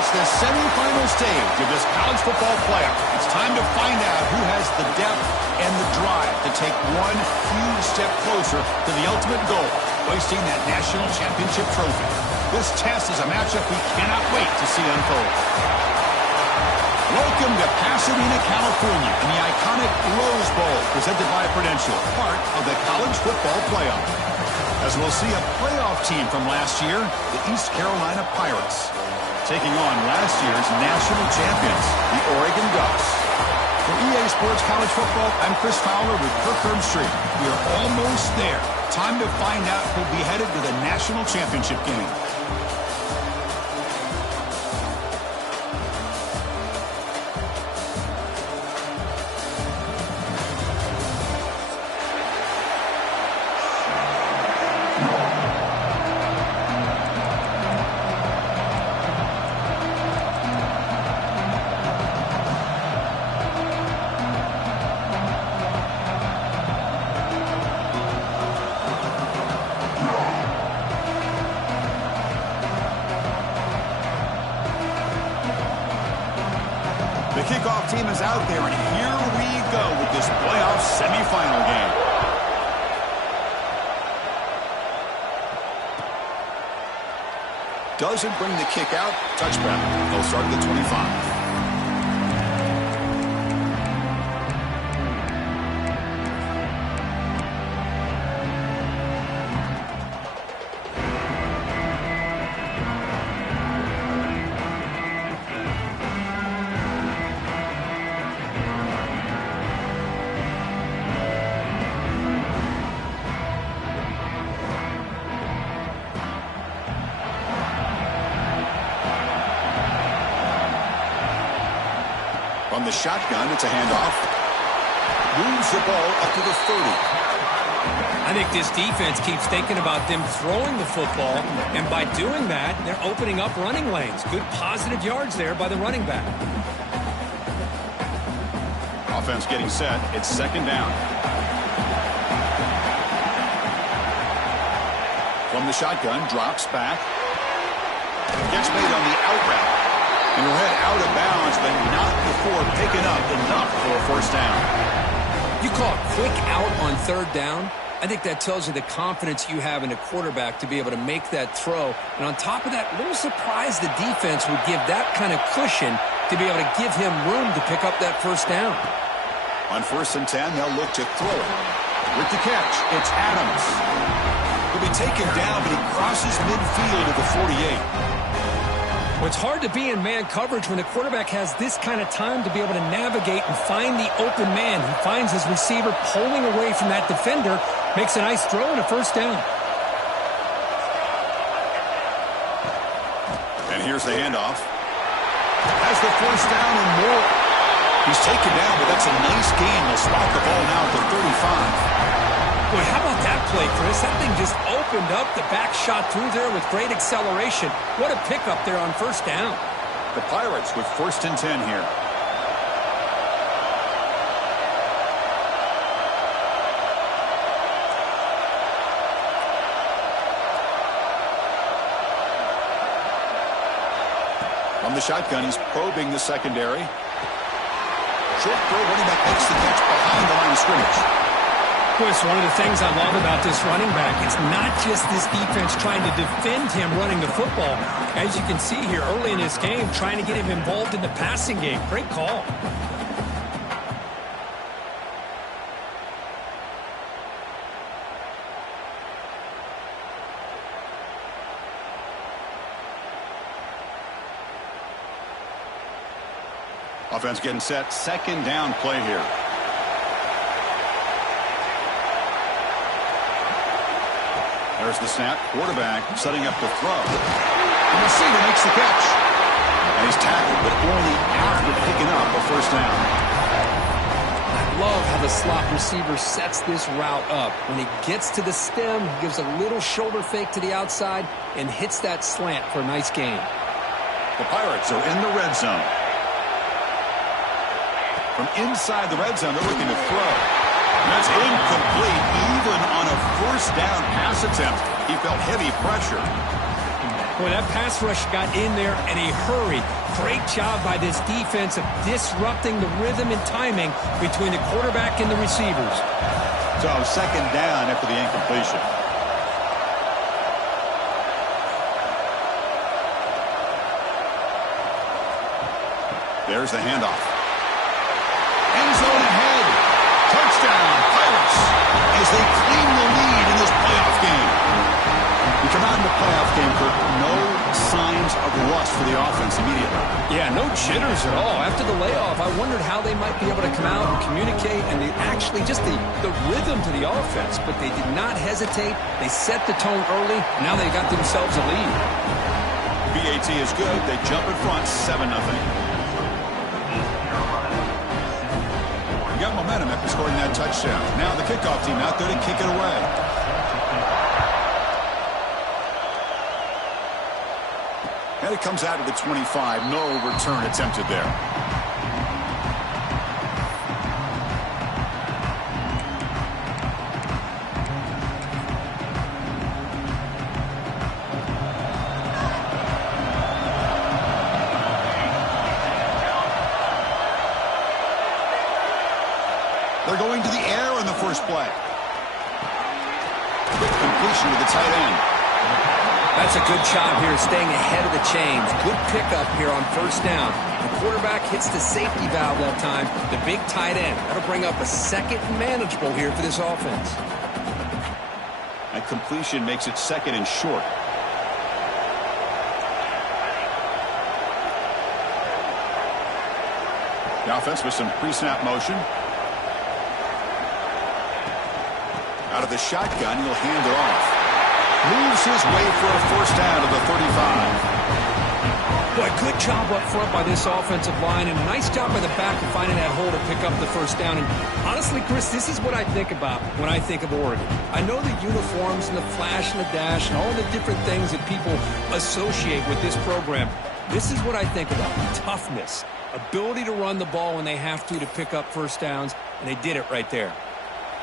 reached the semifinal stage of this college football playoff. It's time to find out who has the depth and the drive to take one huge step closer to the ultimate goal, hoisting that national championship trophy. This test is a matchup we cannot wait to see unfold. Welcome to Pasadena, California, in the iconic Rose Bowl, presented by Prudential, part of the college football playoff. As we'll see a playoff team from last year, the East Carolina Pirates, taking on last year's national champions, the Oregon Ducks. For EA Sports College Football, I'm Chris Fowler with Kirk Herbstreit. We are almost there. Time to find out who'll be headed to the national championship game. The kickoff team is out there, and here we go with this playoff semifinal game. Doesn't bring the kick out. Touchback. They'll start at the 25. From the shotgun, it's a handoff. Moves the ball up to the 30. I think this defense keeps thinking about them throwing the football, and by doing that, they're opening up running lanes. Good positive yards there by the running back. Offense getting set. It's second down. From the shotgun, drops back. Gets made on the out route. And he'll head out of bounds, but not before picking up enough for a first down. You call it quick out on third down? I think that tells you the confidence you have in a quarterback to be able to make that throw. And on top of that, a little surprised the defense would give that kind of cushion to be able to give him room to pick up that first down. On 1st and 10, they'll look to throw it. With the catch, it's Adams. He'll be taken down, but he crosses midfield at the 48. Well, it's hard to be in man coverage when the quarterback has this kind of time to be able to navigate and find the open man. He finds his receiver pulling away from that defender, makes a nice throw and a first down. And here's the handoff. Has the first down and more. He's taken down, but that's a nice gain. They'll spot the ball now at the 35. Boy, how about that play, Chris? That thing just opened up. The back shot through there with great acceleration. What a pickup there on first down. The Pirates with 1st and 10 here. From the shotgun, he's probing the secondary. Short throw, running back makes the catch behind the line of scrimmage. It's one of the things I love about this running back. It's not just this defense trying to defend him running the football. As you can see here early in this game, trying to get him involved in the passing game. Great call. Offense getting set. Second down play here. There's the snap. Quarterback setting up the throw. And the receiver makes the catch. And he's tackled, but only after picking up a first down. I love how the slot receiver sets this route up. When he gets to the stem, he gives a little shoulder fake to the outside and hits that slant for a nice gain. The Pirates are in the red zone. From inside the red zone, they're looking to throw. That's incomplete, even on a first down pass attempt. He felt heavy pressure. Boy, that pass rush got in there in a hurry. Great job by this defense of disrupting the rhythm and timing between the quarterback and the receivers. So second down after the incompletion. There's the handoff. End zone ahead. Touchdown, Pirates, as they claim the lead in this playoff game. We come out in the playoff game, Kirk, no signs of rust for the offense immediately. Yeah, no jitters at all. After the layoff, I wondered how they might be able to come out and communicate and actually just the rhythm to the offense. But they did not hesitate. They set the tone early. Now they got themselves a lead. BAT is good. They jump in front, 7-0. Got momentum after scoring that touchdown. Now the kickoff team out there to kick it away. And it comes out to the 25. No return attempted there. They're going to the air in the first play. Quick completion to the tight end. That's a good job here, staying ahead of the chains. Good pickup here on first down. The quarterback hits the safety valve that time. The big tight end. That'll bring up a second manageable here for this offense. That completion makes it second and short. The offense with some pre-snap motion. Out of the shotgun, he'll hand it off. Moves his way for a first down to the 35. Boy, good job up front by this offensive line, and a nice job by the back of finding that hole to pick up the first down. And honestly, Chris, this is what I think about when I think of Oregon. I know the uniforms and the flash and the dash and all the different things that people associate with this program. This is what I think about. Toughness, ability to run the ball when they have to pick up first downs, and they did it right there.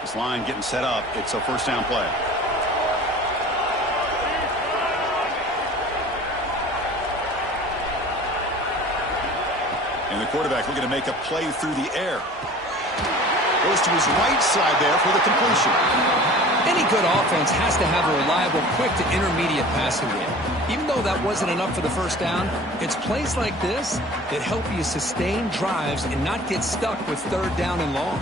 This line getting set up. It's a first down play. And the quarterback looking to make a play through the air. Goes to his right side there for the completion. Any good offense has to have a reliable, quick to intermediate passing game. Even though that wasn't enough for the first down, it's plays like this that help you sustain drives and not get stuck with third down and long.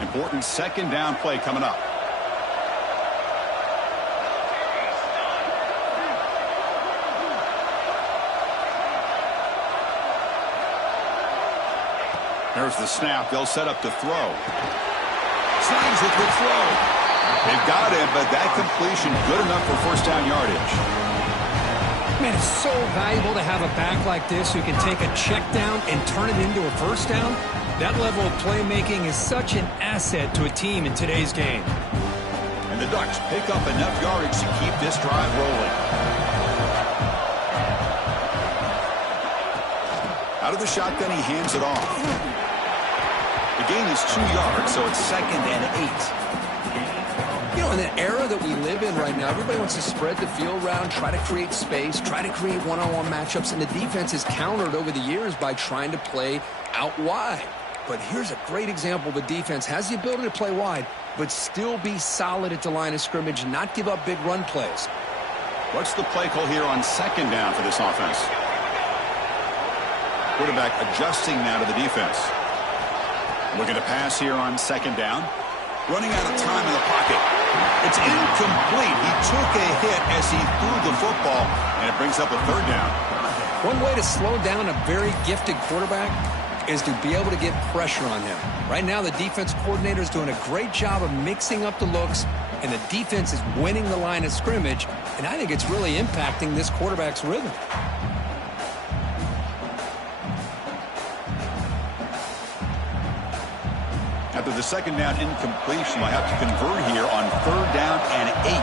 Important second down play coming up. There's the snap. They'll set up to throw. Signs it with throw. They've got him, but that completion good enough for first down yardage. Man, it's so valuable to have a back like this who can take a check down and turn it into a first down. That level of playmaking is such an asset to a team in today's game. And the Ducks pick up enough yardage to keep this drive rolling. Out of the shotgun, he hands it off. The gain is 2 yards, so it's 2nd and 8. You know, in the era that we live in right now, everybody wants to spread the field around, try to create space, try to create one-on-one matchups, and the defense is countered over the years by trying to play out wide. But here's a great example of a defense has the ability to play wide, but still be solid at the line of scrimmage and not give up big run plays. What's the play call here on second down for this offense? Quarterback adjusting now to the defense. Looking to pass here on second down. Running out of time in the pocket. It's incomplete. He took a hit as he threw the football, and it brings up a third down. One way to slow down a very gifted quarterback is to be able to get pressure on him. Right now, the defense coordinator is doing a great job of mixing up the looks, and the defense is winning the line of scrimmage, and I think it's really impacting this quarterback's rhythm. After the second down incompletion, they'll have to convert here on third down and 8.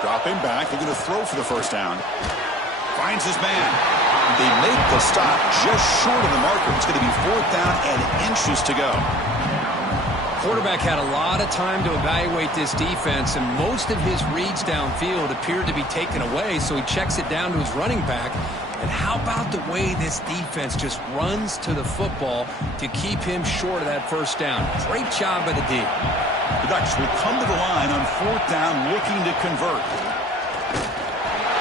Dropping back, looking to throw for the first down. Finds his man. They make the stop just short of the marker. It's going to be 4th down and inches to go. Quarterback had a lot of time to evaluate this defense, and most of his reads downfield appeared to be taken away, so he checks it down to his running back. And how about the way this defense just runs to the football to keep him short of that first down? Great job by the D. The Ducks will come to the line on 4th down, looking to convert.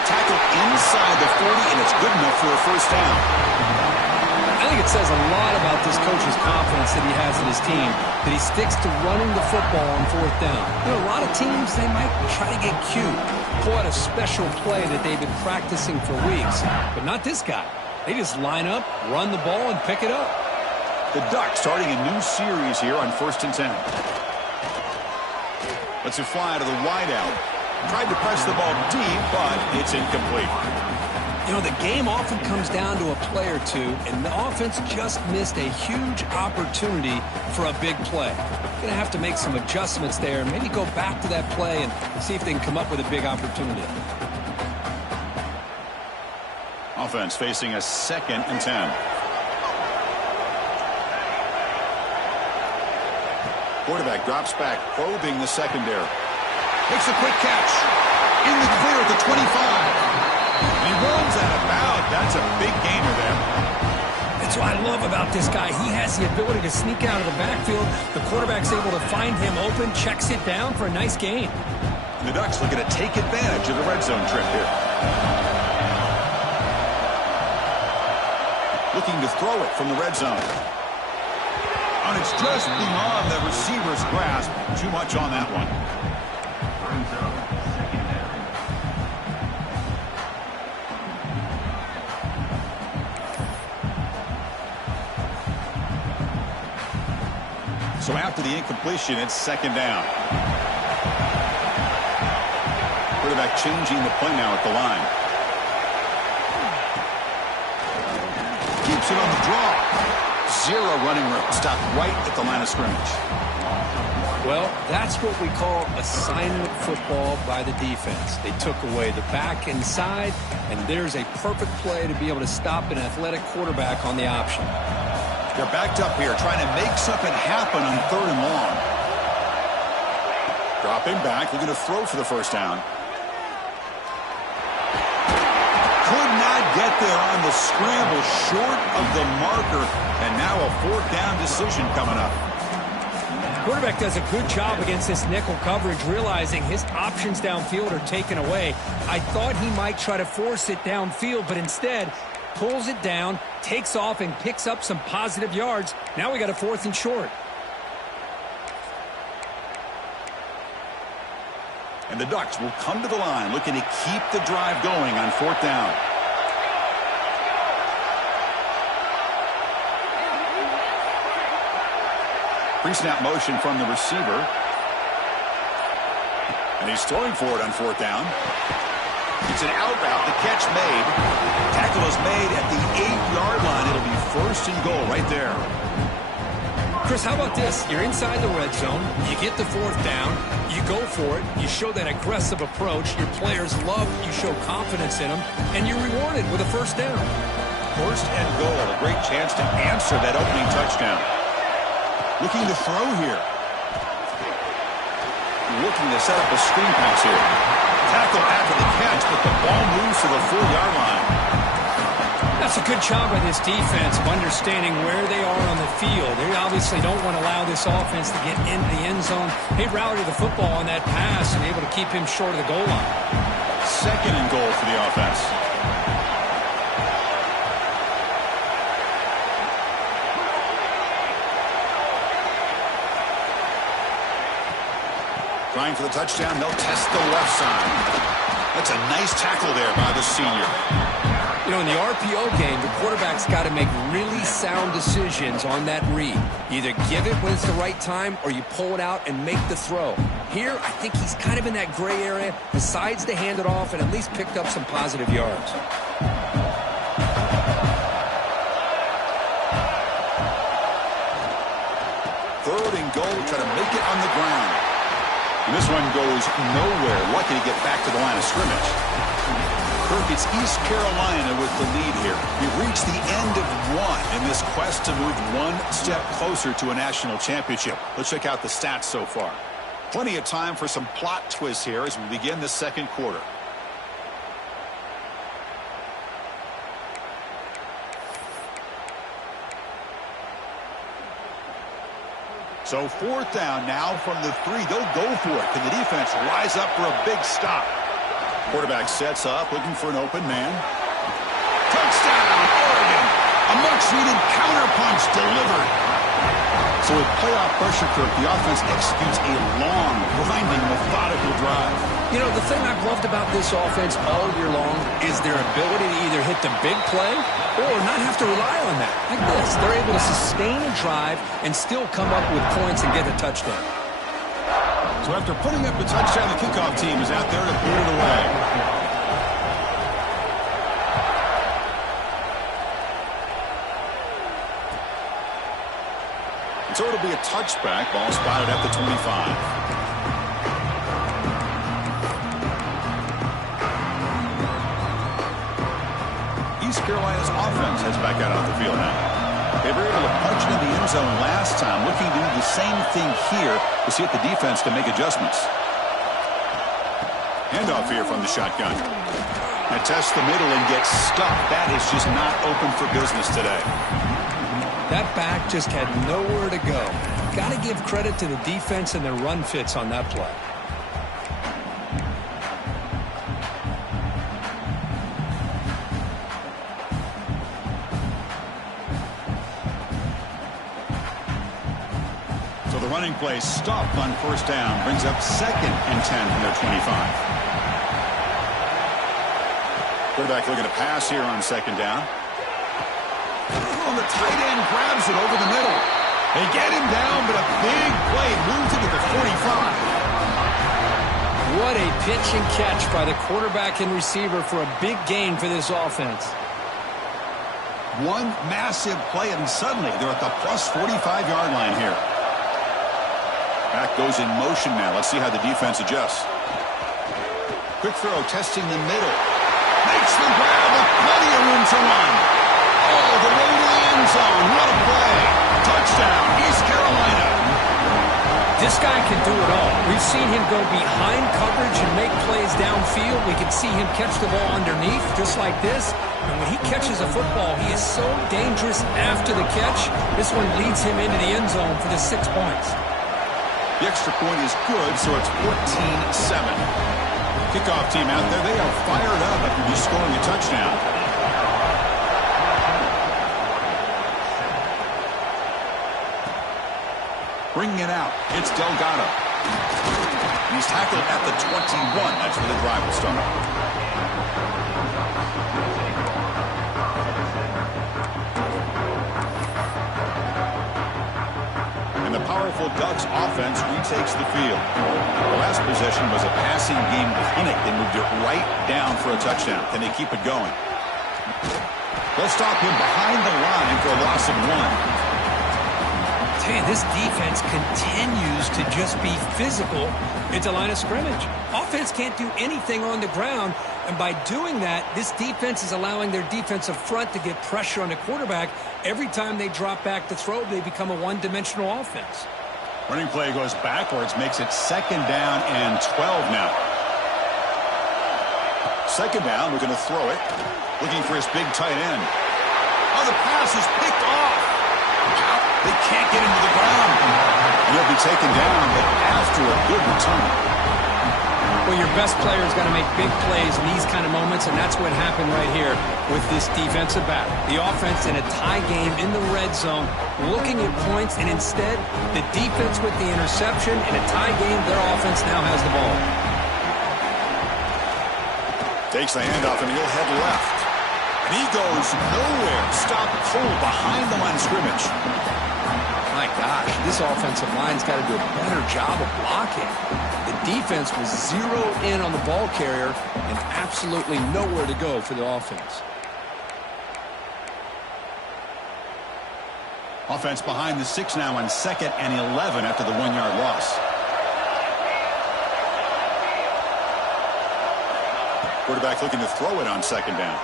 Tackle inside the 40, and it's good enough for a first down. I think it says a lot about this coach's confidence that he has in his team, that he sticks to running the football on 4th down. You know, a lot of teams, they might try to get cute, pull out a special play that they've been practicing for weeks, but not this guy. They just line up, run the ball, and pick it up. The Ducks starting a new series here on 1st and 10. Let's it fly to the wideout. Tried to press the ball deep, but it's incomplete. You know, the game often comes down to a play or two, and the offense just missed a huge opportunity for a big play. Going to have to make some adjustments there and maybe go back to that play and see if they can come up with a big opportunity. Offense facing a 2nd and 10. Quarterback drops back, probing the secondary. Makes a quick catch. In the clear at the 25. And he runs out of bounds. That's a big gainer there. That's what I love about this guy. He has the ability to sneak out of the backfield. The quarterback's able to find him open, checks it down for a nice gain. And the Ducks looking to take advantage of the red zone trip here. Looking to throw it from the red zone. And it's just beyond the receiver's grasp. Too much on that one. So after the incompletion, it's 2nd down. Quarterback changing the play now at the line. Keeps it on the draw. 0 running room. Stopped right at the line of scrimmage. Well, that's what we call assignment football by the defense. They took away the back inside, and there's a perfect play to be able to stop an athletic quarterback on the option. They're backed up here, trying to make something happen on 3rd and long. Dropping back, looking to throw for the first down. Could not get there on the scramble, short of the marker, and now a 4th down decision coming up. Quarterback does a good job against this nickel coverage, realizing his options downfield are taken away. I thought he might try to force it downfield, but instead pulls it down, takes off, and picks up some positive yards. Now we got a 4th and short. And the Ducks will come to the line, looking to keep the drive going on 4th down. Pre-snap motion from the receiver. And he's throwing for it on 4th down. It's an out route. The catch made. Tackle is made at the 8-yard line. It'll be 1st and goal right there. Chris, how about this? You're inside the red zone. You get the 4th down. You go for it. You show that aggressive approach. Your players love it. You show confidence in them. And you're rewarded with a 1st down. 1st and goal. A great chance to answer that opening touchdown. Looking to throw here. Looking to set up a screen pass here. Tackle after the catch, but the ball moves to the 4-yard line. That's a good job by this defense of understanding where they are on the field. They obviously don't want to allow this offense to get into the end zone. They routed the football on that pass and able to keep him short of the goal line. 2nd and goal for the offense. Trying for the touchdown, they'll test the left side. That's a nice tackle there by the senior. You know, in the RPO game, the quarterback's got to make really sound decisions on that read. Either give it when it's the right time or you pull it out and make the throw. Here, I think he's kind of in that gray area, decides to hand it off and at least picked up some positive yards. 3rd and goal, try to make it on the ground. And this one goes nowhere. Lucky to get back to the line of scrimmage. Kirk, it's East Carolina with the lead here. We've reached the end of one in this quest to move one step closer to a national championship. Let's check out the stats so far. Plenty of time for some plot twists here as we begin the second quarter. So fourth down now from the 3. They'll go for it. Can the defense rise up for a big stop? Quarterback sets up, looking for an open man. Touchdown, Oregon! A much-needed counterpunch delivered. So with playoff pressure, Kirk, the offense executes a long, grinding, methodical drive. You know, the thing I've loved about this offense all year long is their ability to either hit the big play or not have to rely on that. Like this, they're able to sustain a drive and still come up with points and get a touchdown. So after putting up the touchdown, the kickoff team is out there to boot it away. So it'll be a touchback. Ball spotted at the 25. East Carolina's offense heads back out on the field now. They were able to punch it in the end zone last time. Looking to do the same thing here to see if the defense can make adjustments. Handoff here from the shotgun. Now test the middle and get stuffed. That is just not open for business today. That back just had nowhere to go. Got to give credit to the defense and their run fits on that play. So the running play stopped on first down. Brings up 2nd and 10 from their 25. Quarterback looking to pass here on 2nd down. The tight end grabs it over the middle. They get him down, but a big play moves into the 45. What a pitch and catch by the quarterback and receiver for a big gain for this offense. One massive play, and suddenly they're at the plus 45-yard line here. Back goes in motion now. Let's see how the defense adjusts. Quick throw, testing the middle. Makes the grab with plenty of room to run. Oh, the way to the end zone. What a play. Touchdown, East Carolina. This guy can do it all. We've seen him go behind coverage and make plays downfield. We can see him catch the ball underneath, just like this. And when he catches a football, he is so dangerous after the catch. This one leads him into the end zone for the 6 points. The extra point is good, so it's 14-7. Kickoff team out there, they are fired up after just scoring a touchdown. Bringing it out, it's Delgado. He's tackled at the 21. That's where the drive will start. And the powerful Ducks offense retakes the field. The last possession was a passing game clinic. They moved it right down for a touchdown. Can they keep it going? They'll stop him behind the line for a loss of 1. This defense continues to just be physical at the line of scrimmage. Offense can't do anything on the ground, and by doing that, this defense is allowing their defensive front to get pressure on the quarterback. Every time they drop back to throw, they become a one-dimensional offense. Running play goes backwards, makes it 2nd down and 12 now. 2nd down, looking to throw it. Looking for his big tight end. Oh, the pass is picked off. They can't get him to the ground. And he'll be taken down, but after a good return. Well, your best player is going to make big plays in these kind of moments, and that's what happened right here with this defensive back. The offense in a tie game in the red zone, looking at points, and instead, the defense with the interception. In a tie game, their offense now has the ball. Takes the handoff, and he'll head left. And he goes nowhere. Stopped cold behind the line of scrimmage. My gosh, this offensive line's got to do a better job of blocking. The defense was zeroed in on the ball carrier and absolutely nowhere to go for the offense. Offense behind the 6 now on 2nd and 11 after the 1-yard loss. Quarterback looking to throw it on second down.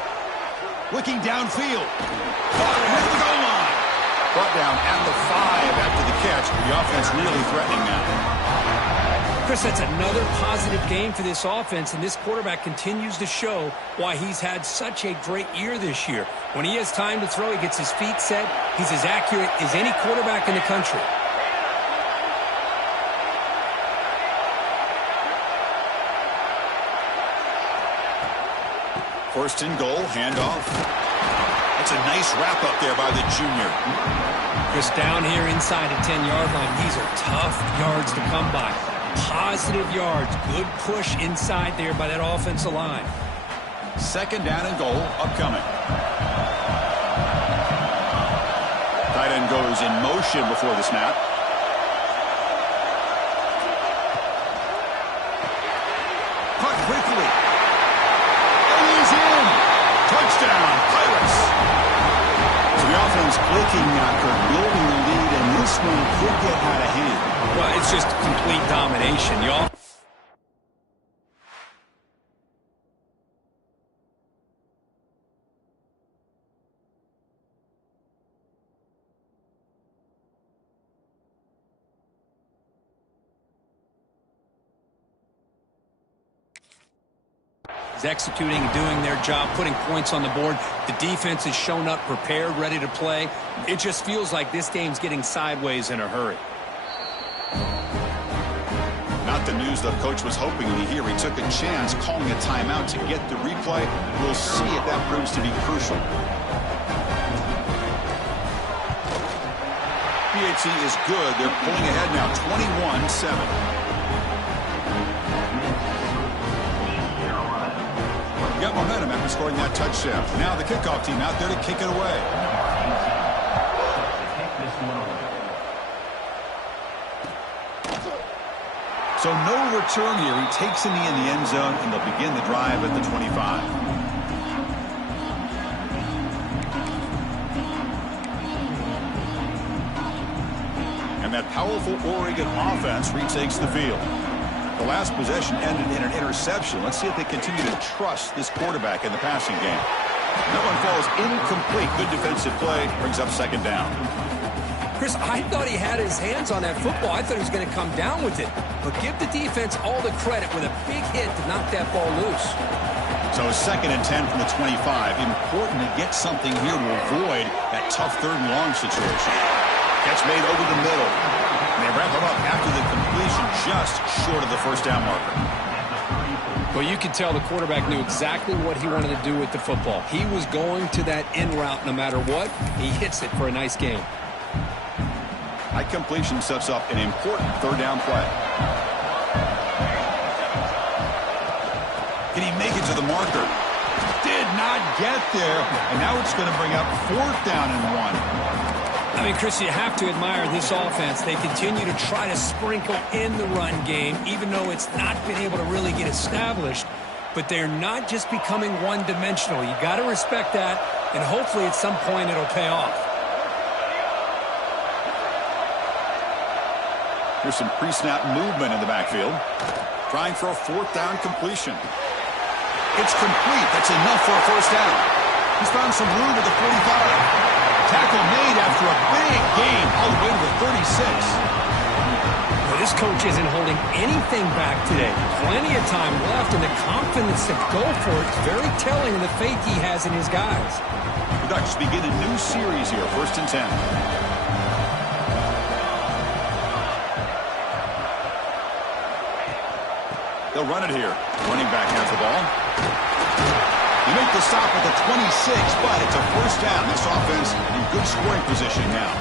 Looking downfield. Caught ahead of the goal line. Brought down at the 5 after the catch. The offense really threatening now. Chris, that's another positive game for this offense, and this quarterback continues to show why he's had such a great year this year. When he has time to throw, he gets his feet set. He's as accurate as any quarterback in the country. First and goal, handoff. That's a nice wrap-up there by the junior. Chris, down here inside the 10-yard line, these are tough yards to come by. Positive yards, good push inside there by that offensive line. Second down and goal, upcoming. Tight end goes in motion before the snap. Caught quickly. And he's in. Touchdown, Pirates. So the offense clicking after building the lead, and this one could get out of hand. Well, it's just complete domination. He's executing and doing their job, putting points on the board. The defense has shown up, prepared, ready to play. It just feels like this game's getting sideways in a hurry. Not the news the coach was hoping to hear. He took a chance calling a timeout to get the replay. We'll see if that proves to be crucial. PAT is good. They're pulling ahead now, 21-7. Got momentum after scoring that touchdown. Now the kickoff team out there to kick it away. So no return here. He takes in the end zone, and they'll begin the drive at the 25. And that powerful Oregon offense retakes the field. The last possession ended in an interception. Let's see if they continue to trust this quarterback in the passing game. That one falls incomplete. Good defensive play. Brings up second down. Chris, I thought he had his hands on that football. I thought he was going to come down with it. But give the defense all the credit with a big hit to knock that ball loose. So 2nd and 10 from the 25. Important to get something here to avoid that tough 3rd and long situation. Catch made over the middle. And they wrap him up after the completion just short of the first down marker. Well, you can tell the quarterback knew exactly what he wanted to do with the football. He was going to that in route no matter what. He hits it for a nice game. That completion sets up an important 3rd down play. Can he make it to the marker? Did not get there. And now it's going to bring up 4th down and 1. I mean, Chris, you have to admire this offense. They continue to try to sprinkle in the run game, even though it's not been able to really get established. But they're not just becoming one-dimensional. You got to respect that, and hopefully at some point it'll pay off. Here's some pre-snap movement in the backfield. Trying for a 4th down completion. It's complete. That's enough for a first down. He's found some room at the 45. Tackle made after a big gain all the way to the 36. Well, this coach isn't holding anything back today. Plenty of time left, and the confidence to go for it is very telling of the faith he has in his guys. The Ducks begin a new series here, 1st and 10. They'll run it here. Running back has the ball. He makes the stop at the 26, but it's a first down. This offense in good scoring position now.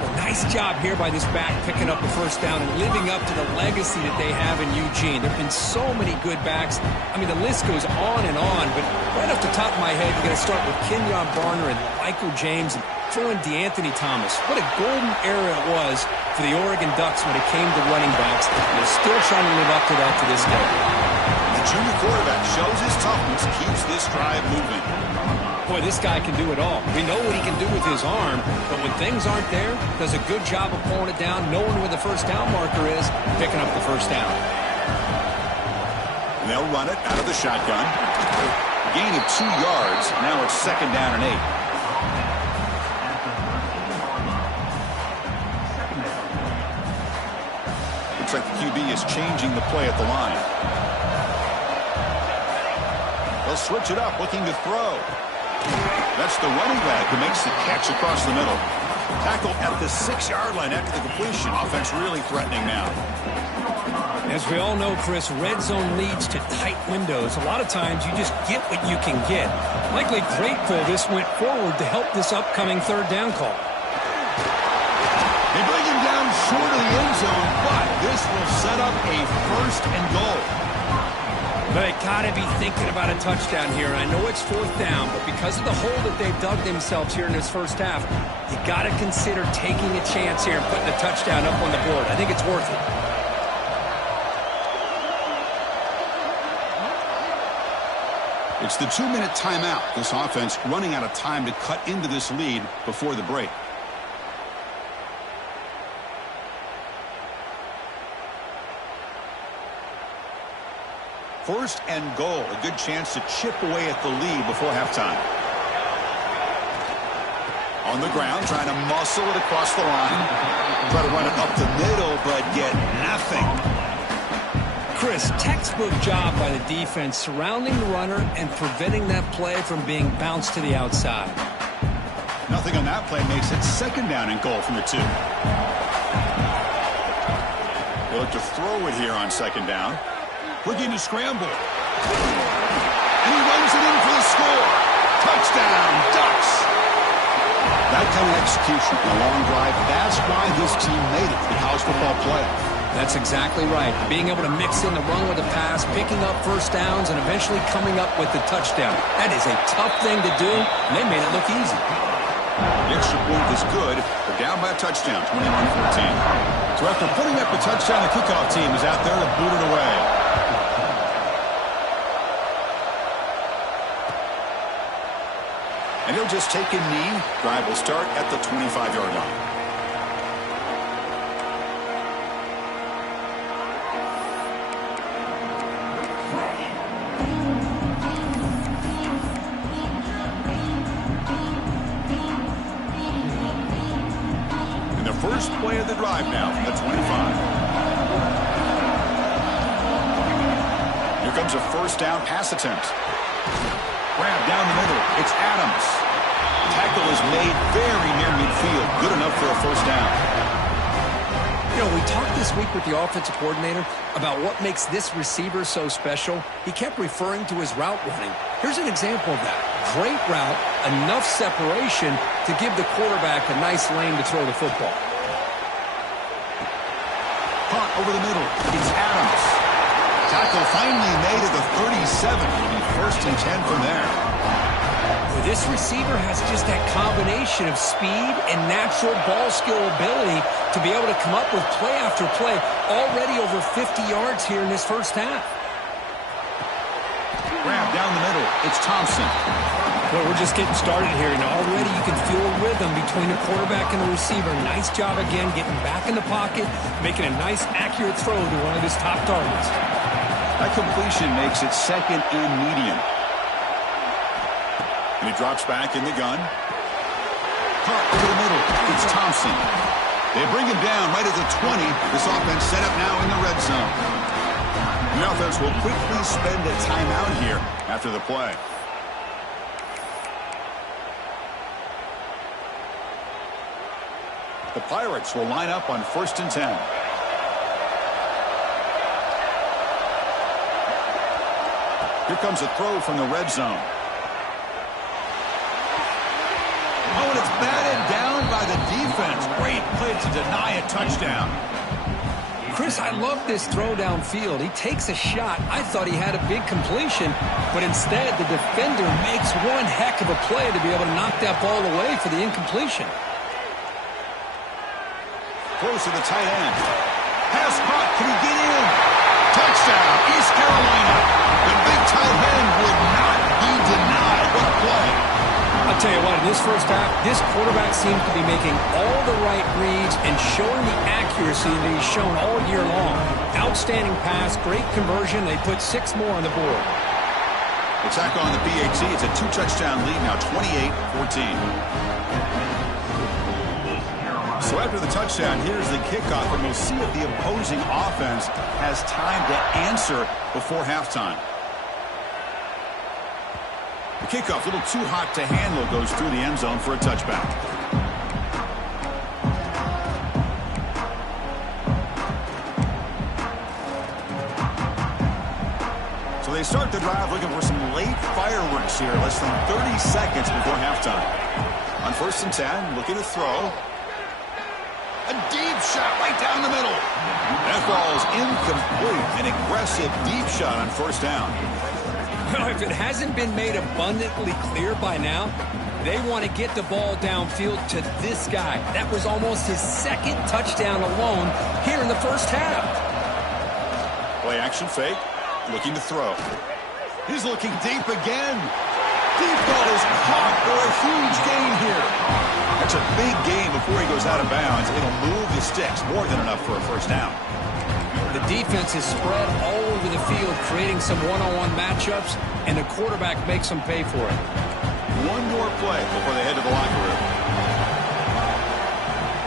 Well, nice job here by this back picking up the first down and living up to the legacy that they have in Eugene. There have been so many good backs. I mean, the list goes on and on, but right off the top of my head, you're going to start with Kenyon Barner and Michael James and throw in DeAnthony Thomas. What a golden era it was for the Oregon Ducks when it came to running backs. They're still trying to live up to that to this day. The junior quarterback shows his toughness, keeps this drive moving. Boy, this guy can do it all. We know what he can do with his arm, but when things aren't there, does a good job of pulling it down, knowing where the first down marker is, picking up the first down. They'll run it out of the shotgun. Gain of 2 yards. Now it's 2nd down and 8. Looks like the QB is changing the play at the line. They'll switch it up, looking to throw. That's the running back who makes the catch across the middle. Tackle at the 6-yard line after the completion. Offense really threatening now. As we all know, Chris, red zone leads to tight windows. A lot of times you just get what you can get. Likely grateful this went forward to help this upcoming 3rd down call. They bring him down short of the end zone, but this will set up a 1st and goal. They got to be thinking about a touchdown here. I know it's 4th down, but because of the hole that they've dug themselves here in this first half, you got to consider taking a chance here and putting a touchdown up on the board. I think it's worth it. It's the 2-minute timeout. This offense running out of time to cut into this lead before the break. First and goal. A good chance to chip away at the lead before halftime. On the ground, trying to muscle it across the line. Try to run it up the middle, but get nothing. Chris, textbook job by the defense surrounding the runner and preventing that play from being bounced to the outside. Nothing on that play makes it 2nd down and goal from the 2. They look to throw it here on 2nd down. Looking to scramble. And he runs it in for the score. Touchdown, Ducks. That kind of execution in a long drive, that's why this team made it to the college football playoff. That's exactly right. Being able to mix in the run with the pass, picking up 1st downs, and eventually coming up with the touchdown. That is a tough thing to do, and they made it look easy. The extra point is good. They're down by a touchdown, 21-14. So after putting up the touchdown, the kickoff team is out there to boot it away. And he'll just take a knee. Drive will start at the 25-yard line. And the first play of the drive now from the 25. Here comes a 1st down pass attempt. Grab down the middle. It's Adams. Tackle is made very near midfield. Good enough for a 1st down. You know, we talked this week with the offensive coordinator about what makes this receiver so special. He kept referring to his route running. Here's an example of that. Great route, enough separation to give the quarterback a nice lane to throw the football. Caught over the middle. It's Adams. Tackle finally made at the 37. It'll be 1st and 10 from there. Well, this receiver has just that combination of speed and natural ball skill ability to be able to come up with play after play. Already over 50 yards here in this first half. Grab down the middle. It's Thompson. Well, we're just getting started here, and already you can feel a rhythm between the quarterback and the receiver. Nice job again getting back in the pocket, making a nice, accurate throw to one of his top targets. That completion makes it 2nd and medium. And he drops back in the gun. Caught over the middle. It's Thompson. They bring him down right at the 20. This offense set up now in the red zone. The offense will quickly spend a timeout here after the play. The Pirates will line up on 1st and 10. Here comes a throw from the red zone. Oh, and it's batted down by the defense. Great play to deny a touchdown. Chris, I love this throw downfield. He takes a shot. I thought he had a big completion, but instead the defender makes one heck of a play to be able to knock that ball away for the incompletion. Close to the tight end. Pass caught. Can he get in? Touchdown, East Carolina. The big tight end would not be denied. What a play. I'll I'll tell you what, in this first half, this quarterback seems to be making all the right reads and showing the accuracy that he's shown all year long. Outstanding pass, great conversion. They put 6 more on the board. Attack on the PAT. It's a 2-touchdown lead now, 28-14. So after the touchdown, here's the kickoff, and we'll see if the opposing offense has time to answer before halftime. The kickoff, a little too hot to handle, goes through the end zone for a touchback. So they start the drive looking for some late fireworks here, less than 30 seconds before halftime. On 1st and 10, looking to throw. A deep shot right down the middle. That ball is incomplete. An aggressive deep shot on 1st down. Well, if it hasn't been made abundantly clear by now, they want to get the ball downfield to this guy. That was almost his 2nd touchdown alone here in the first half. Play action fake. Looking to throw. He's looking deep again. Deep ball is caught for a huge gain here. That's a big gain before he goes out of bounds. It'll move the sticks. More than enough for a 1st down. The defense is spread all over the field, creating some one-on-one matchups, and the quarterback makes them pay for it. One more play before they head to the locker room.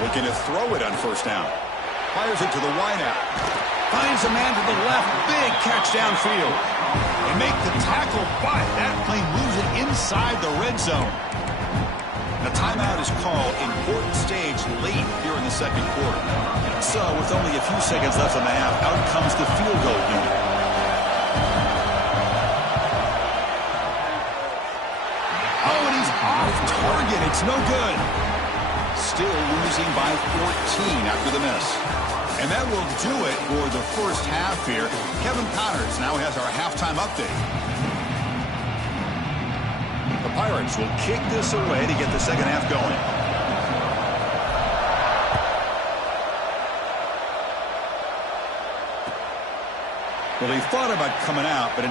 Looking to throw it on 1st down. Fires it to the wideout. Finds a man to the left. Big catch downfield. They make the tackle, but that plane moves it inside the red zone. The timeout is called. Important stage late here in the 2nd quarter. So with only a few seconds left in the half, out comes the field goal unit. Oh, and he's off target. It's no good. Still losing by 14 after the miss. And that will do it for the first half here. Kevin Connors now has our halftime update. The Pirates will kick this away to get the 2nd half going. Well, he thought about coming out, but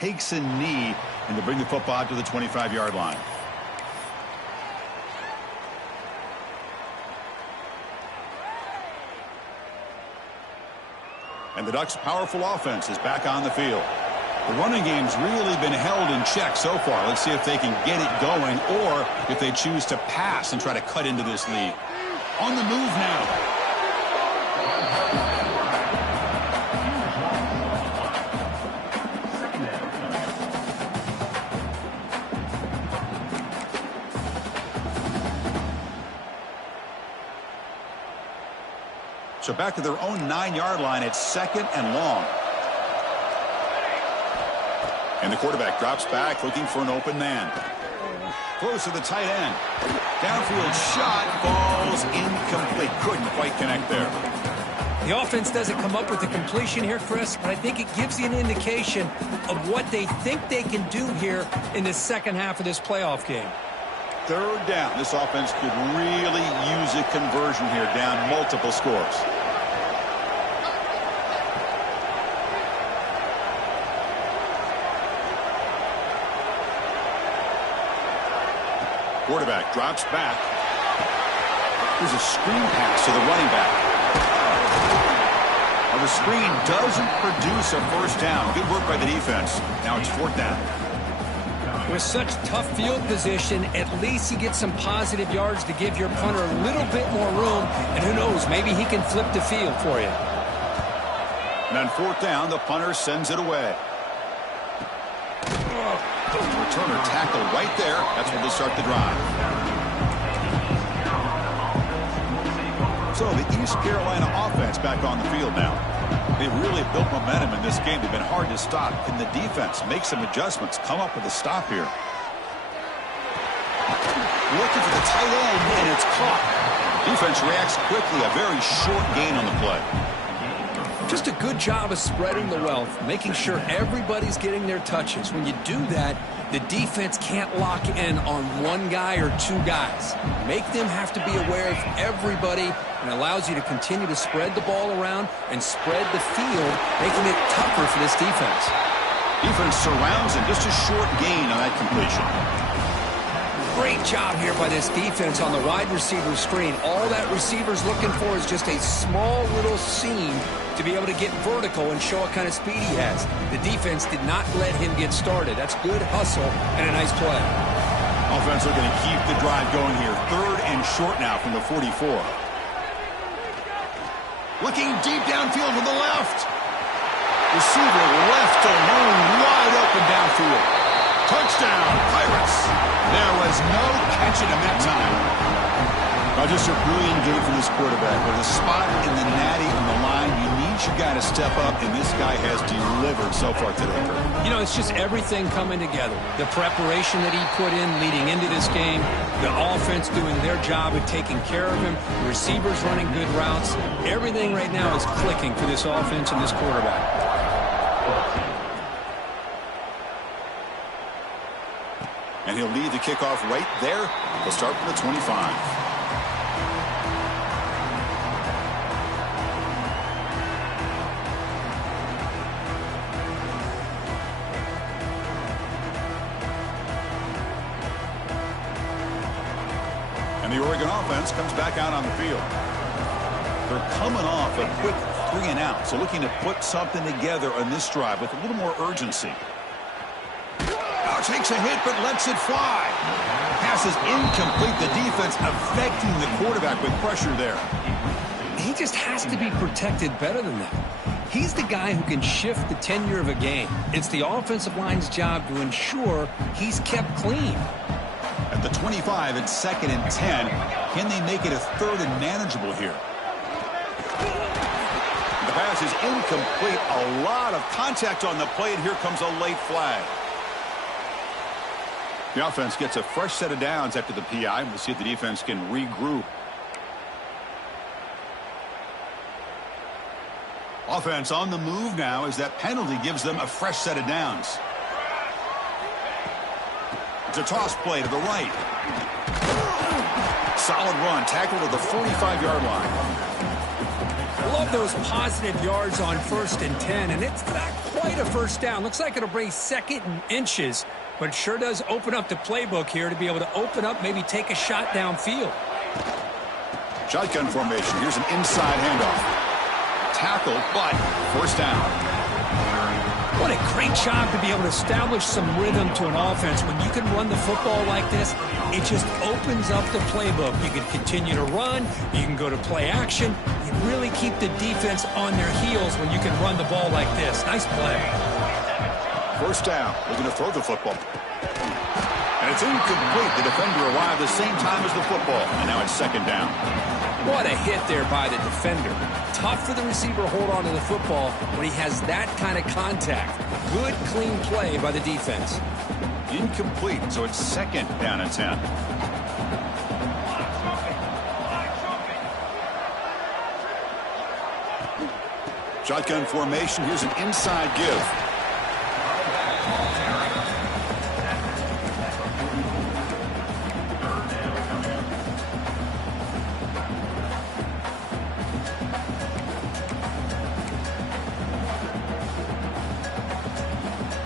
takes a knee and to bring the football to the 25-yard line. And the Ducks' powerful offense is back on the field. The running game's really been held in check so far. Let's see if they can get it going or if they choose to pass and try to cut into this lead. On the move now. So back to their own 9-yard line. It's 2nd and long. And the quarterback drops back looking for an open man. Close to the tight end. Downfield shot falls incomplete. Couldn't quite connect there. The offense doesn't come up with the completion here, Chris, but I think it gives you an indication of what they think they can do here in the 2nd half of this playoff game. 3rd down. This offense could really use a conversion here, down multiple scores. Quarterback drops back. There's a screen pass to the running back. Well, the screen doesn't produce a 1st down. Good work by the defense. Now it's 4th down. With such tough field position, at least you get some positive yards to give your punter a little bit more room. And who knows, maybe he can flip the field for you. And on 4th down, the punter sends it away. Returner tackle right there. That's when they start the drive. So the East Carolina offense back on the field now. They've really built momentum in this game. They've been hard to stop. Can the defense make some adjustments, come up with a stop here? Looking for the tight end, and it's caught. Defense reacts quickly. A very short gain on the play. Just a good job of spreading the wealth, making sure everybody's getting their touches. When you do that, the defense can't lock in on one guy or 2 guys. Make them have to be aware of everybody, and allows you to continue to spread the ball around and spread the field, making it tougher for this defense. Defense surrounds him. Just a short gain on that completion. Great job here by this defense on the wide receiver screen. All that receiver's looking for is just a small little seam to be able to get vertical and show what kind of speed he has. The defense did not let him get started. That's good hustle and a nice play. Offense looking to keep the drive going here. 3rd and short now from the 44. Looking deep downfield to the left. Receiver left alone, wide open downfield. Touchdown, Pirates. There was no catching him that time. Just a brilliant game for this quarterback. With a spot in the natty on the line, you need your guy to step up, and this guy has delivered so far today. You know, it's just everything coming together. The preparation that he put in leading into this game, the offense doing their job of taking care of him, the receivers running good routes. Everything right now is clicking for this offense and this quarterback. And he'll lead the kickoff right there. He'll start from the 25. And the Oregon offense comes back out on the field. They're coming off a quick 3 and out, so looking to put something together on this drive with a little more urgency. Takes a hit but lets it fly. Pass is incomplete. The defense affecting the quarterback with pressure there. He just has to be protected better than that. He's the guy who can shift the tenure of a game. It's the offensive line's job to ensure he's kept clean. At the 25, it's 2nd and 10. Can they make it a 3rd and manageable here? The pass is incomplete. A lot of contact on the play, and here comes a late flag. The offense gets a fresh set of downs after the PI. We'll see if the defense can regroup. Offense on the move now as that penalty gives them a fresh set of downs. It's a toss play to the right. Solid run, tackled at the 45-yard line. Love those positive yards on 1st and 10, and it's not quite a 1st down. Looks like it'll bring 2nd and inches, but it sure does open up the playbook here to be able to open up, maybe take a shot downfield. Shotgun formation. Here's an inside handoff. Tackle, but 1st down. What a great job to be able to establish some rhythm to an offense. When you can run the football like this, it just opens up the playbook. You can continue to run. You can go to play action. You really keep the defense on their heels when you can run the ball like this. Nice play. 1st down. Looking to throw the football. And it's incomplete. The defender arrived the same time as the football. And now it's 2nd down. What a hit there by the defender. Tough for the receiver to hold on to the football when he has that kind of contact. Good, clean play by the defense. Incomplete, so it's 2nd down and 10. Shotgun formation. Here's an inside give.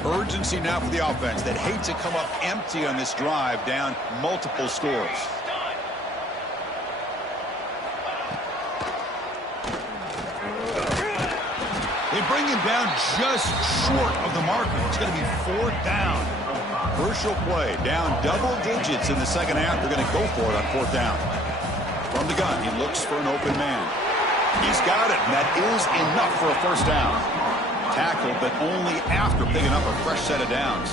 Urgency now for the offense that hate to come up empty on this drive, down multiple scores. They bring him down just short of the marker. It's going to be 4th down. Crucial play, down double digits in the second half. They're going to go for it on 4th down. From the gun, he looks for an open man. He's got it, and that is enough for a 1st down. Tackled, but only after picking up a fresh set of downs.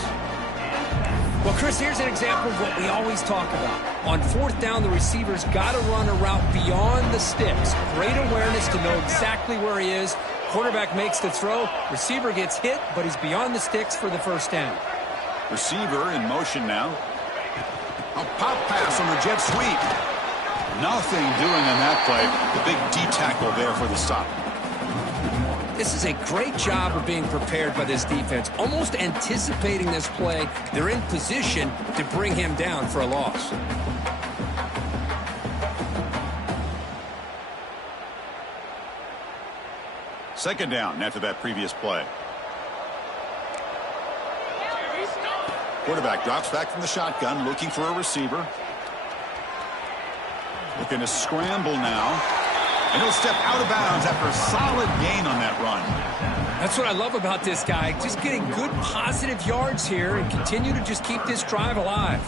Well, Chris, here's an example of what we always talk about. On 4th down, the receiver's got to run a route beyond the sticks. Great awareness to know exactly where he is. Quarterback makes the throw. Receiver gets hit, but he's beyond the sticks for the 1st down. Receiver in motion now. A pop pass on the jet sweep. Nothing doing on that play. The big D tackle there for the stop. This is a great job of being prepared by this defense, almost anticipating this play. They're in position to bring him down for a loss. Second down after that previous play. Quarterback drops back from the shotgun, looking for a receiver. Looking to scramble now. And he'll step out of bounds after a solid gain on that run. That's what I love about this guy. Just getting good positive yards here and continue to just keep this drive alive.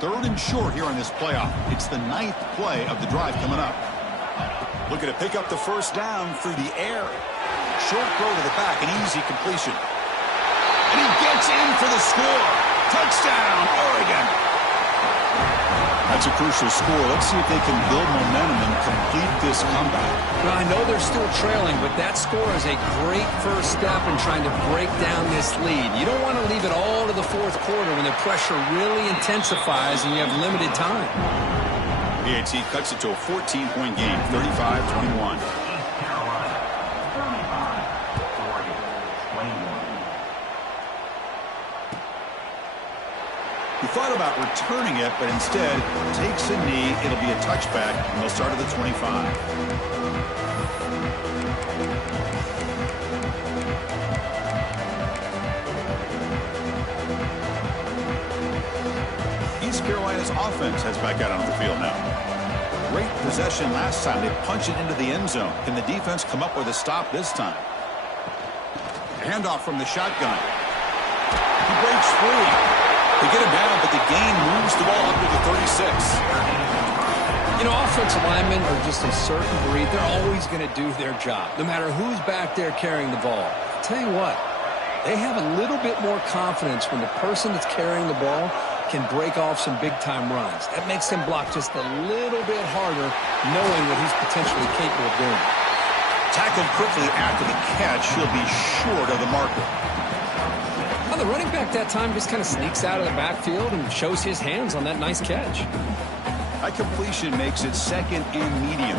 3rd and short here on this playoff. It's the 9th play of the drive coming up. Looking to pick up the 1st down through the air. Short throw to the back, an easy completion. And he gets in for the score. Touchdown, Oregon. That's a crucial score. Let's see if they can build momentum and complete this comeback. Well, I know they're still trailing, but that score is a great first step in trying to break down this lead. You don't want to leave it all to the 4th quarter when the pressure really intensifies and you have limited time. PAT cuts it to a 14-point game, 35-21. He thought about returning it, but instead takes a knee. It'll be a touchback, and they'll start at the 25. East Carolina's offense heads back out onto the field now. Great possession last time. They punch it into the end zone. Can the defense come up with a stop this time? Handoff from the shotgun. He breaks free. They get him down, but the gain moves the ball up to the 36. You know, offensive linemen are just a certain breed. They're always going to do their job, no matter who's back there carrying the ball. I'll tell you what, they have a little bit more confidence when the person that's carrying the ball can break off some big-time runs. That makes them block just a little bit harder, knowing what he's potentially capable of doing. Tackled quickly after the catch. He'll be short of the marker. Well, the running back that time just kind of sneaks out of the backfield and shows his hands on that nice catch. That completion makes it 2nd and medium.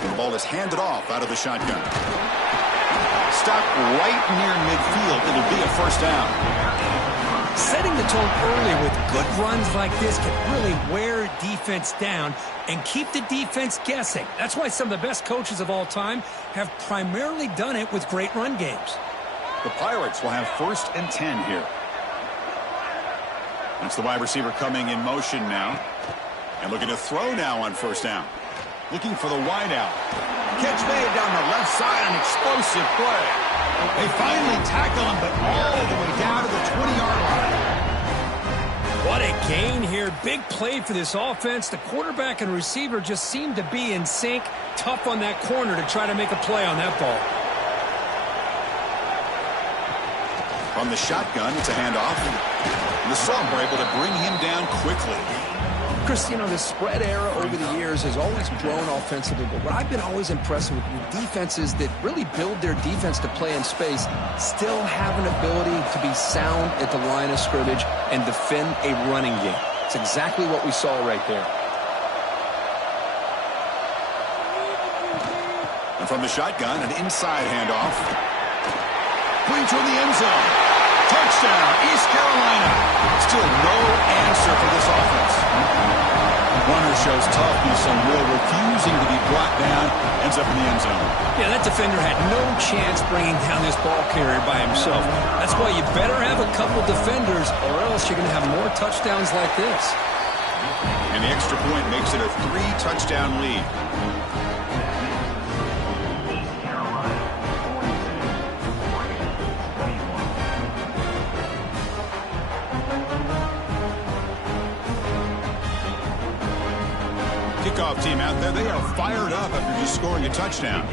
And the ball is handed off out of the shotgun. Stop right near midfield. It'll be a 1st down. Setting the tone early with good runs like this can really wear defense down and keep the defense guessing. That's why some of the best coaches of all time have primarily done it with great run games. The Pirates will have 1st and 10 here. That's the wide receiver coming in motion now. And looking to throw now on 1st down. Looking for the wideout. Catch made down the left side, an explosive play. They finally tackle him, but all the way down to the 20-yard line. What a gain here. Big play for this offense. The quarterback and receiver just seem to be in sync. Tough on that corner to try to make a play on that ball. From the shotgun, it's a handoff. And the Sogs were able to bring him down quickly. Chris, you know, the spread era over the years has always grown offensively, but what I've been always impressed with defenses that really build their defense to play in space still have an ability to be sound at the line of scrimmage and defend a running game. It's exactly what we saw right there. And from the shotgun, an inside handoff. Clean toward the end zone. Touchdown, East Carolina. Still no answer for this offense. Runner shows toughness and will, refusing to be brought down, ends up in the end zone. Yeah, that defender had no chance bringing down this ball carrier by himself. That's why you better have a couple defenders, or else you're going to have more touchdowns like this. And the extra point makes it a 3-touchdown lead. Kickoff team out there, they are fired up after just scoring a touchdown.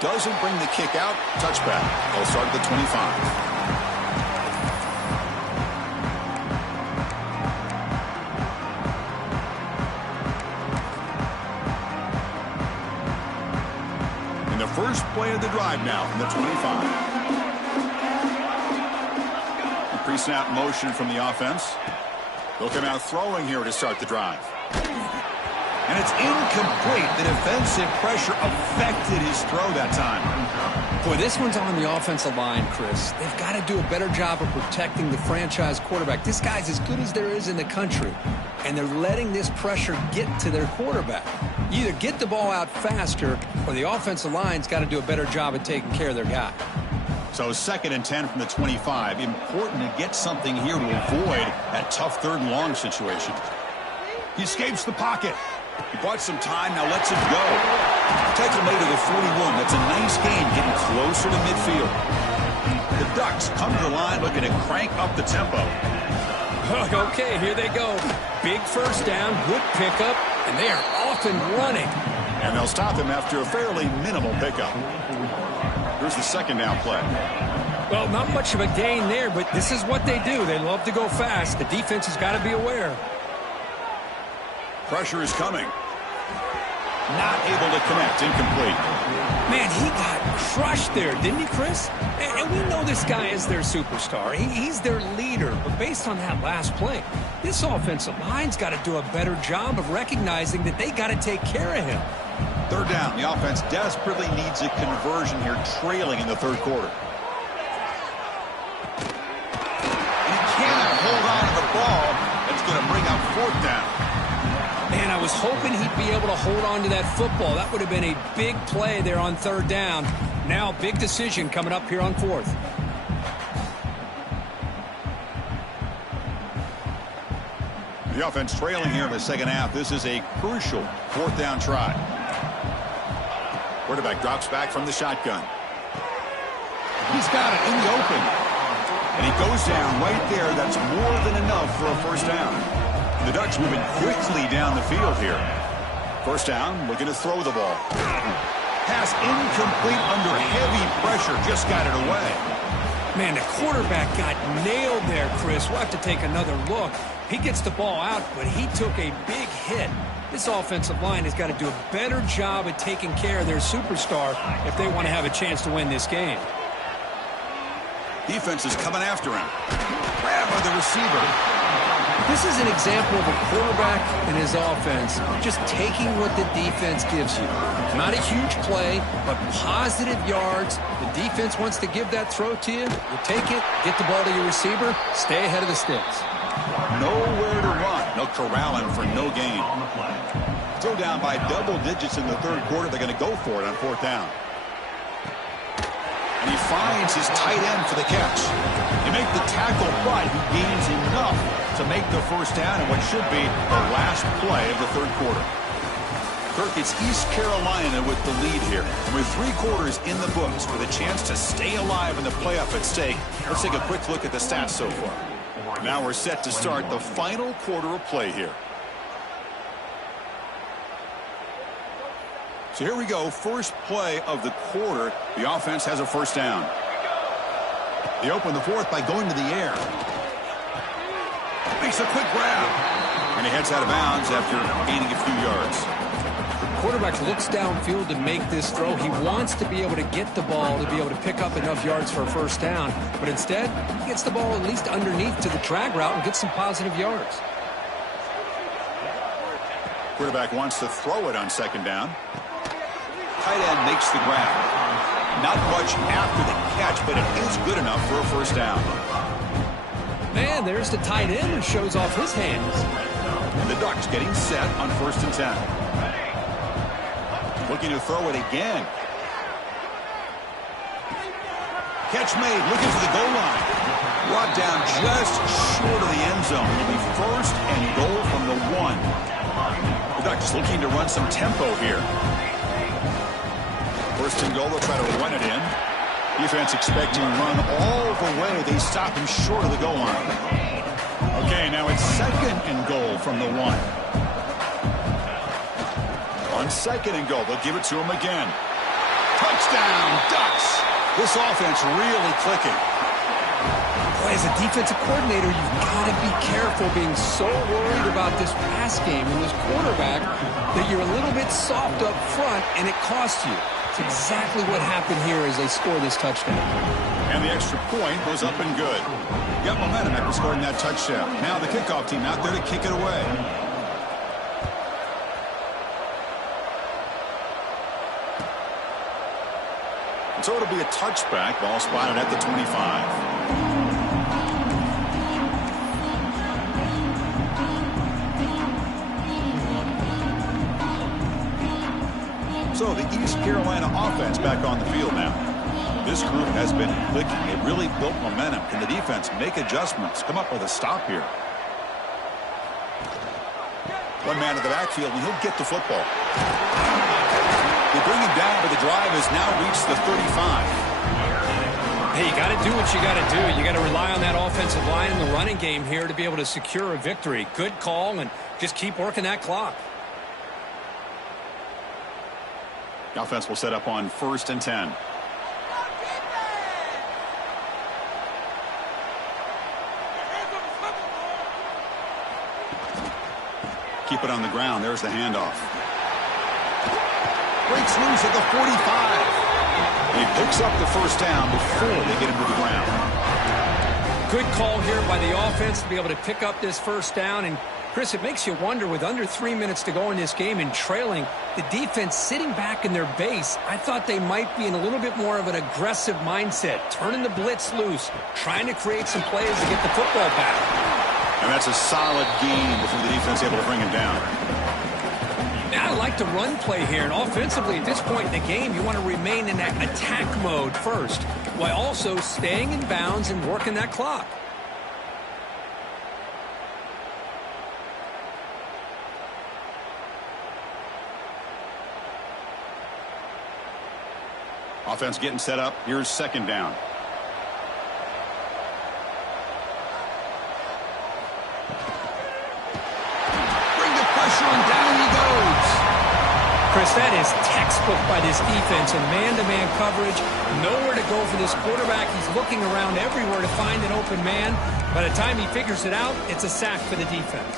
Doesn't bring the kick out. Touchback. They'll start at the 25. In the first play of the drive now from the 25. Pre-snap motion from the offense. They'll come out throwing here to start the drive. And it's incomplete. The defensive pressure affected his throw that time. Boy, this one's on the offensive line, Chris. They've got to do a better job of protecting the franchise quarterback. This guy's as good as there is in the country, and they're letting this pressure get to their quarterback. You either get the ball out faster, or the offensive line's got to do a better job of taking care of their guy. So 2nd and 10 from the 25. Important to get something here to avoid that tough 3rd and long situation. He escapes the pocket. He bought some time, now lets it go. Takes him later to the 41. That's a nice gain, getting closer to midfield. The Ducks come to the line looking to crank up the tempo. Okay, here they go. Big first down, good pickup, and they are off and running. And they'll stop him after a fairly minimal pickup. Here's the 2nd down play. Well, not much of a gain there, but this is what they do. They love to go fast. The defense has got to be aware. Pressure is coming. Not able to connect. Incomplete. Man, he got crushed there, didn't he, Chris? And we know this guy is their superstar. He's their leader. But based on that last play, this offensive line's got to do a better job of recognizing that they got to take care of him. 3rd down. The offense desperately needs a conversion here, trailing in the 3rd quarter. He cannot hold on to the ball. That's going to bring up 4th down. Man, I was hoping he'd be able to hold on to that football. That would have been a big play there on 3rd down. Now, big decision coming up here on 4th. The offense trailing here in the 2nd half. This is a crucial 4th down try. Quarterback drops back from the shotgun. He's got it in the open. And he goes down right there. That's more than enough for a 1st down. The Ducks moving quickly down the field here. 1st down, looking to throw the ball. Pass incomplete under heavy pressure. Just got it away. Man, the quarterback got nailed there, Chris. We'll have to take another look. He gets the ball out, but he took a big hit. This offensive line has got to do a better job at taking care of their superstar if they want to have a chance to win this game. Defense is coming after him. Grab by the receiver. This is an example of a quarterback and his offense just taking what the defense gives you. Not a huge play, but positive yards. The defense wants to give that throw to you. You take it, get the ball to your receiver, stay ahead of the sticks. Nowhere to run. They'll corral him for no gain. Throw down by double digits in the 3rd quarter. They're going to go for it on 4th down. And he finds his tight end for the catch. You make the tackle, but he gains enough to make the 1st down in what should be the last play of the 3rd quarter. Kirk, it's East Carolina with the lead here. And with 3 quarters in the books with a chance to stay alive in the playoff at stake, let's take a quick look at the stats so far. Now we're set to start the final quarter of play here. So here we go, first play of the quarter. The offense has a 1st down. They open the 4th by going to the air. Makes a quick grab. And he heads out of bounds after gaining a few yards. The quarterback looks downfield to make this throw. He wants to be able to get the ball to be able to pick up enough yards for a 1st down. But instead, he gets the ball at least underneath to the drag route and gets some positive yards. Quarterback wants to throw it on 2nd down. Tight end makes the grab. Not much after the catch, but it is good enough for a first down. Man, there's the tight end who shows off his hands. And the Ducks getting set on 1st and 10. Looking to throw it again. Catch made, looking for the goal line. Brought down just short of the end zone. It'll be 1st and goal from the 1. The Ducks looking to run some tempo here. 1st and goal, they'll try to run it in. Defense expecting run all the way. They stop him short of the goal line. Okay, now it's 2nd and goal from the 1. On 2nd and goal, they'll give it to him again. Touchdown, Ducks! This offense really clicking. Boy, as a defensive coordinator, you've got to be careful being so worried about this pass game and this quarterback that you're a little bit soft up front and it costs you. It's exactly what happened here as they score this touchdown. And the extra point goes up and good. Got momentum after scoring that touchdown. Now the kickoff team out there to kick it away. So it'll be a touchback. Ball spotted at the 25. So the East Carolina offense back on the field now. This group has been clicking. It really built momentum. Can the defense make adjustments? Come up with a stop here. One man in the backfield, and he'll get the football. They bring him down, but the drive has now reached the 35. Hey, you got to do what you got to do. You got to rely on that offensive line and the running game here to be able to secure a victory. Good call, and just keep working that clock. The offense will set up on 1st and 10. Keep it on the ground. There's the handoff. Breaks loose at the 45. He picks up the first down before they get him to the ground. Good call here by the offense to be able to pick up this first down. And, Chris, it makes you wonder, with under 3 minutes to go in this game and trailing, the defense sitting back in their base, I thought they might be in a little bit more of an aggressive mindset, turning the blitz loose, trying to create some plays to get the football back. And that's a solid gain before the defense able to bring him down. Now, I like the run play here, and offensively at this point in the game, you want to remain in that attack mode first, while also staying in bounds and working that clock. Offense getting set up. Here's 2nd down. Bring the pressure and down he goes. Chris, that is textbook by this defense and man-to-man coverage. Nowhere to go for this quarterback. He's looking around everywhere to find an open man. By the time he figures it out, it's a sack for the defense.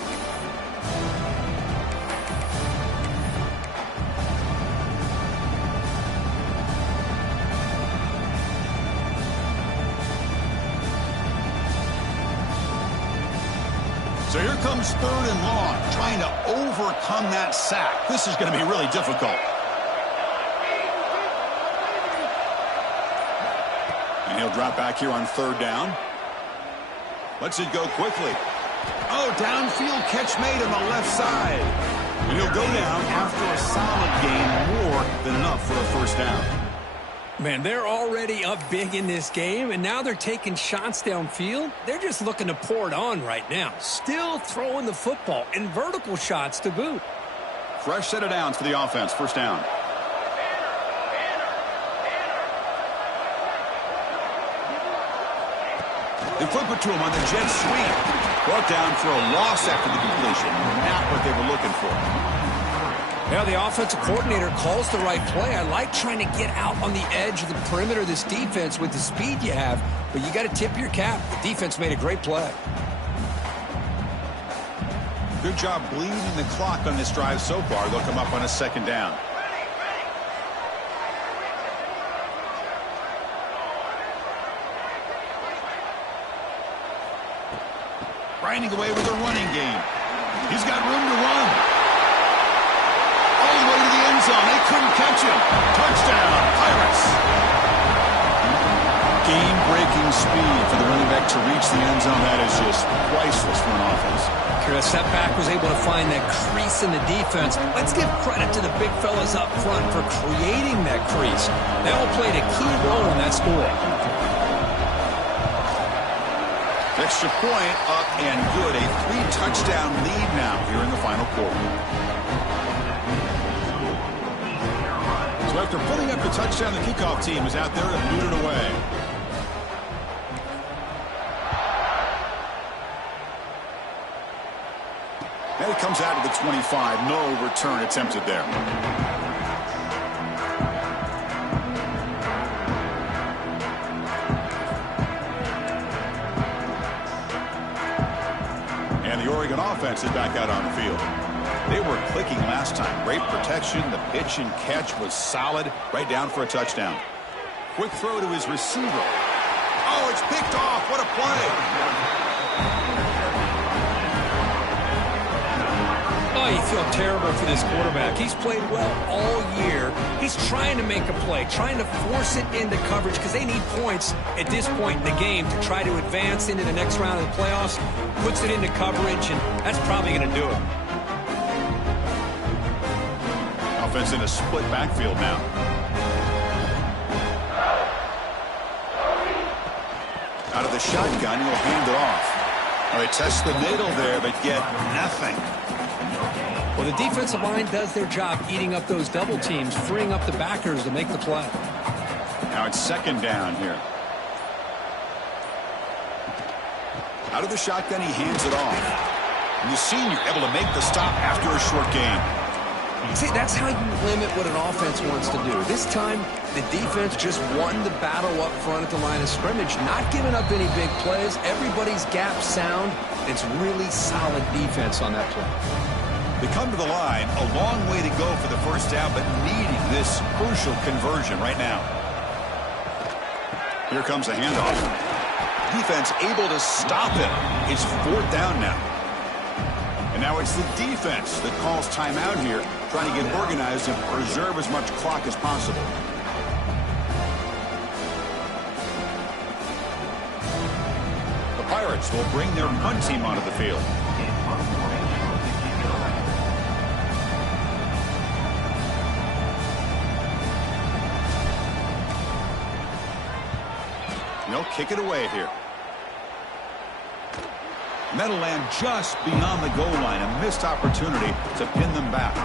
So here comes 3rd and long, trying to overcome that sack. This is going to be really difficult. And he'll drop back here on 3rd down. Lets it go quickly. Oh, downfield catch made on the left side. And he'll go down after a solid gain, more than enough for a first down. Man, they're already up big in this game, and now they're taking shots downfield. They're just looking to pour it on right now. Still throwing the football, and vertical shots to boot. Fresh set of downs for the offense. First down. They flip it to him on the jet sweep. Brought down for a loss after the completion. Not what they were looking for. Now the offensive coordinator calls the right play. I like trying to get out on the edge of the perimeter of this defense with the speed you have, but you got to tip your cap. The defense made a great play. Good job bleeding the clock on this drive so far. They'll come up on a 2nd down. Grinding away with a running game. He's got room to run. All the way to the end zone. They couldn't catch him. Touchdown, Pirates. Game-breaking speed for the running back to reach the end zone. That is just priceless for an offense. Chris, that back was able to find that crease in the defense. Let's give credit to the big fellas up front for creating that crease. They all played a key role in that score. Extra point up and good. A 3-touchdown lead now here in the final quarter. So after putting up the touchdown, the kickoff team is out there to boot it away. And it comes out to the 25. No return attempted there. And the Oregon offense is back out on the field. They were clicking last time. Great protection. The pitch and catch was solid. Right down for a touchdown. Quick throw to his receiver. Oh, it's picked off. What a play. Oh, you feel terrible for this quarterback. He's played well all year. He's trying to make a play, trying to force it into coverage because they need points at this point in the game to try to advance into the next round of the playoffs. Puts it into coverage, and that's probably going to do it. Offense in a split backfield now. Out of the shotgun, he'll hand it off. Well, they test the middle there, but get nothing. Well, the defensive line does their job eating up those double teams, freeing up the backers to make the play. Now it's second down here. Out of the shotgun, he hands it off. And the senior able to make the stop after a short gain. See, that's how you limit what an offense wants to do. This time, the defense just won the battle up front at the line of scrimmage, not giving up any big plays. Everybody's gap sound. It's really solid defense on that play. They come to the line, a long way to go for the first down, but needing this crucial conversion right now. Here comes a handoff. Defense able to stop it. It's fourth down now. And now it's the defense that calls timeout here, trying to get organized and preserve as much clock as possible. The Pirates will bring their punt team onto the field. They'll kick it away here. Meadowland just beyond the goal line. A missed opportunity to pin them back.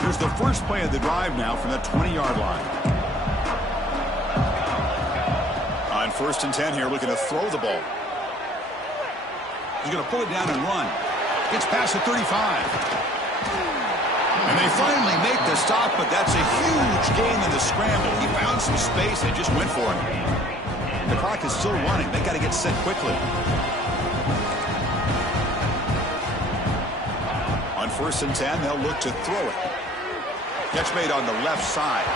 Here's the first play of the drive now from the 20-yard line. On 1st and 10 here, looking to throw the ball. He's going to pull it down and run. Gets past the 35. And they finally make the stop, but that's a huge gain in the scramble. He found some space and just went for it. The clock is still running. They got to get set quickly. On 1st and 10, they'll look to throw it. Catch made on the left side.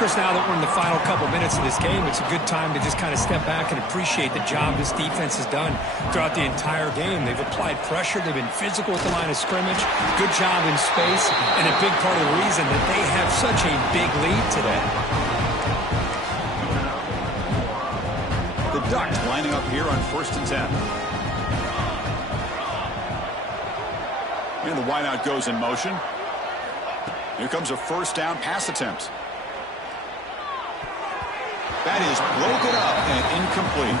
Chris, now that we're in the final couple minutes of this game, it's a good time to just kind of step back and appreciate the job this defense has done throughout the entire game. They've applied pressure. They've been physical at the line of scrimmage. Good job in space, and a big part of the reason that they have such a big lead today. The Ducks lining up here on 1st and 10. And the wideout goes in motion. Here comes a first down pass attempt. That is broken up and incomplete.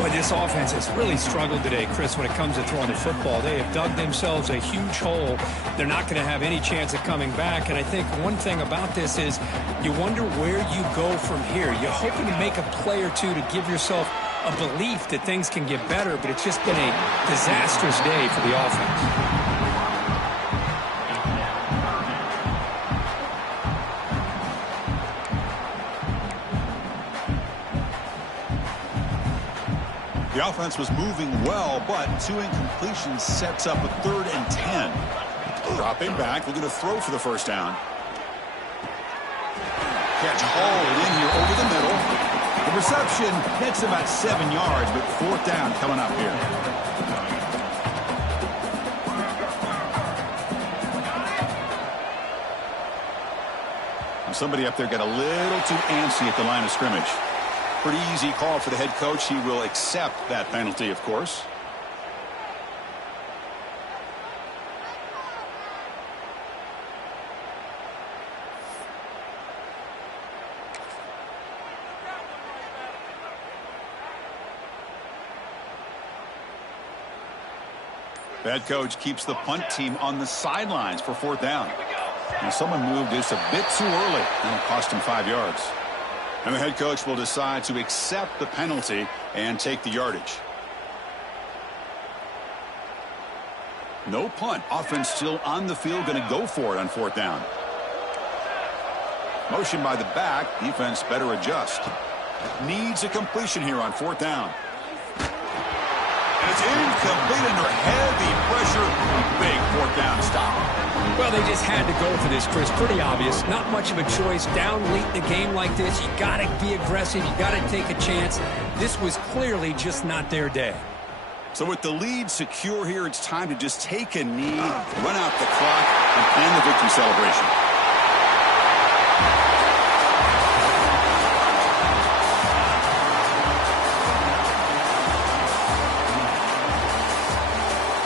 Boy, this offense has really struggled today, Chris, when it comes to throwing the football. They have dug themselves a huge hole. They're not going to have any chance of coming back. And I think one thing about this is you wonder where you go from here. You're hoping to make a play or two to give yourself a belief that things can get better, but it's just been a disastrous day for the offense. The offense was moving well, but 2 incompletions sets up a 3rd and 10. Dropping back, looking to throw for the first down. Catch hauled in here over the middle. The reception gets about 7 yards, but 4th down coming up here. somebody up there got a little too antsy at the line of scrimmage. Pretty easy call for the head coach. He will accept that penalty, of course. The head coach keeps the punt team on the sidelines for 4th down. And someone moved just a bit too early. That'll cost him 5 yards. And the head coach will decide to accept the penalty and take the yardage. No punt. Offense still on the field, going to go for it on 4th down. Motion by the back. Defense better adjust. Needs a completion here on 4th down. And it's incomplete under heavy pressure. Big 4th down stop. Well, they just had to go for this, Chris. Pretty obvious. Not much of a choice. Down late in a game like this, you got to be aggressive. You got to take a chance. This was clearly just not their day. So with the lead secure here, it's time to just take a knee, run out the clock, and plan the victory celebration.